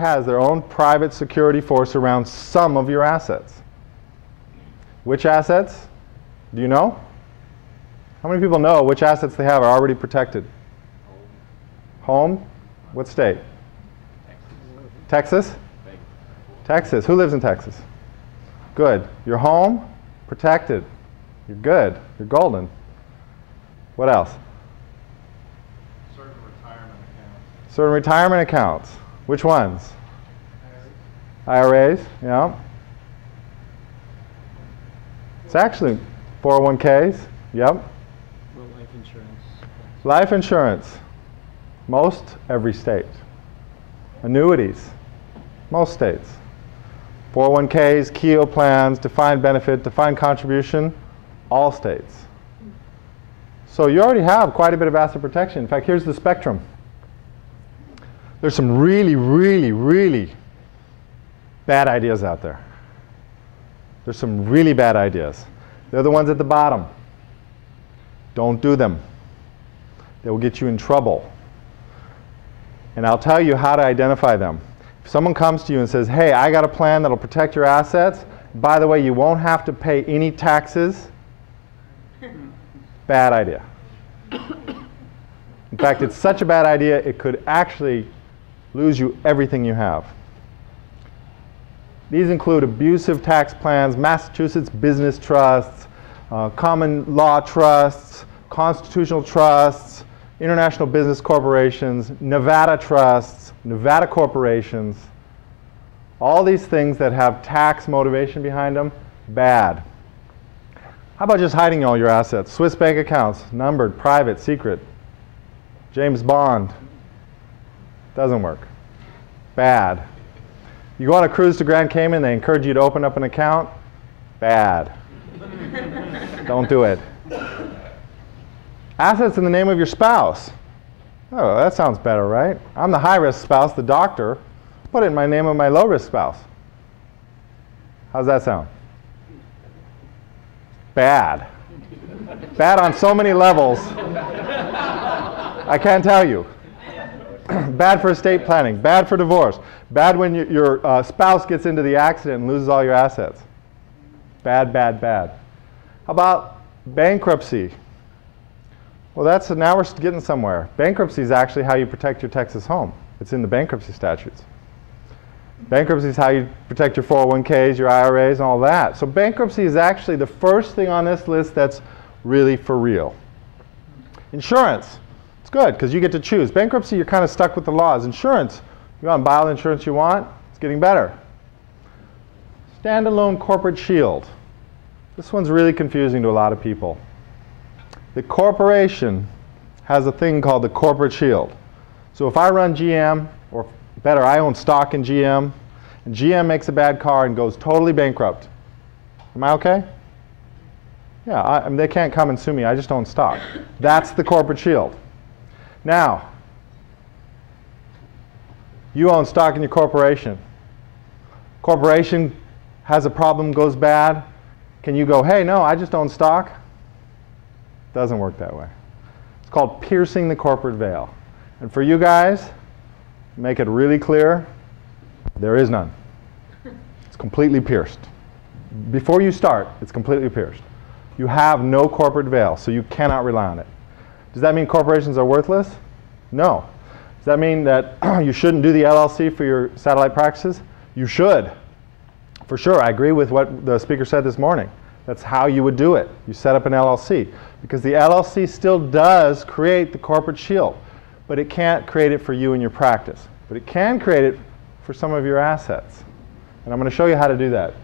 has their own private security force around some of your assets. Which assets? Do you know? How many people know which assets they have are already protected? Home? What state? Texas? Texas. Who lives in Texas? Good. Your home? Protected. You're good. You're golden. What else? Certain retirement accounts. Certain retirement accounts. Which ones? IRAs, yeah. It's actually 401ks, yep. Well, life insurance. Life insurance, most every state. Annuities, most states. 401ks, Keogh plans, defined benefit, defined contribution, all states. So you already have quite a bit of asset protection. In fact, here's the spectrum. There's some really, really, really bad ideas out there. There's some really bad ideas. They're the ones at the bottom. Don't do them. They will get you in trouble. And I'll tell you how to identify them. If someone comes to you and says, hey, I got a plan that'll protect your assets. By the way, you won't have to pay any taxes. Bad idea. In fact, it's such a bad idea, it could actually lose you everything you have. These include abusive tax plans, Massachusetts business trusts, common law trusts, constitutional trusts, international business corporations, Nevada trusts, Nevada corporations. All these things that have tax motivation behind them, bad. How about just hiding all your assets? Swiss bank accounts, numbered, private, secret. James Bond. Doesn't work. Bad. You go on a cruise to Grand Cayman, they encourage you to open up an account. Bad. Don't do it. Assets in the name of your spouse. Oh, that sounds better, right? I'm the high-risk spouse, the doctor. Put it in my name of my low-risk spouse. How's that sound? Bad. Bad on so many levels. I can't tell you. Bad for estate planning. Bad for divorce. Bad when your spouse gets into the accident and loses all your assets. Bad, bad, bad. How about bankruptcy? Well, now we're getting somewhere. Bankruptcy is actually how you protect your Texas home. It's in the bankruptcy statutes. Bankruptcy is how you protect your 401ks, your IRAs, and all that. So bankruptcy is actually the first thing on this list that's really for real. Insurance. It's good because you get to choose. Bankruptcy, you're kind of stuck with the laws. Insurance, you want to buy all the insurance you want, it's getting better. Standalone corporate shield. This one's really confusing to a lot of people. The corporation has a thing called the corporate shield. So if I run GM, or better, I own stock in GM, and GM makes a bad car and goes totally bankrupt, am I okay? Yeah, I mean, they can't come and sue me. I just own stock. That's the corporate shield. Now, you own stock in your corporation. Corporation has a problem, goes bad. Can you go, hey, no, I just own stock? Doesn't work that way. It's called piercing the corporate veil. And for you guys, make it really clear, there is none. It's completely pierced. Before you start, it's completely pierced. You have no corporate veil, so you cannot rely on it. Does that mean corporations are worthless? No. Does that mean that you shouldn't do the LLC for your satellite practices? You should. For sure, I agree with what the speaker said this morning. That's how you would do it. You set up an LLC. Because the LLC still does create the corporate shield, but it can't create it for you and your practice. But it can create it for some of your assets. And I'm going to show you how to do that.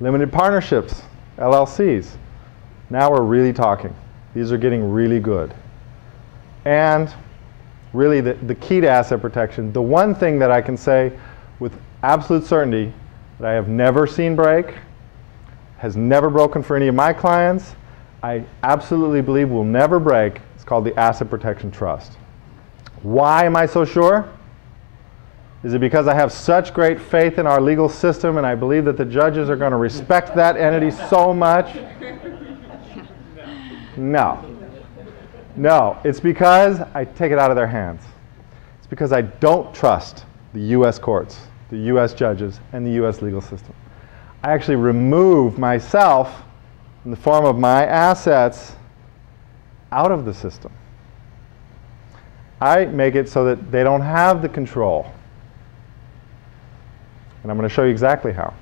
Limited partnerships, LLCs. Now we're really talking. These are getting really good. And really the key to asset protection, the one thing that I can say with absolute certainty that I have never seen break, has never broken for any of my clients, I absolutely believe will never break, it's called the Asset Protection Trust. Why am I so sure? Is it because I have such great faith in our legal system and I believe that the judges are going to respect that entity so much? No. No, it's because I take it out of their hands. It's because I don't trust the US courts, the US judges, and the US legal system. I actually remove myself in the form of my assets out of the system. I make it so that they don't have the control. And I'm going to show you exactly how.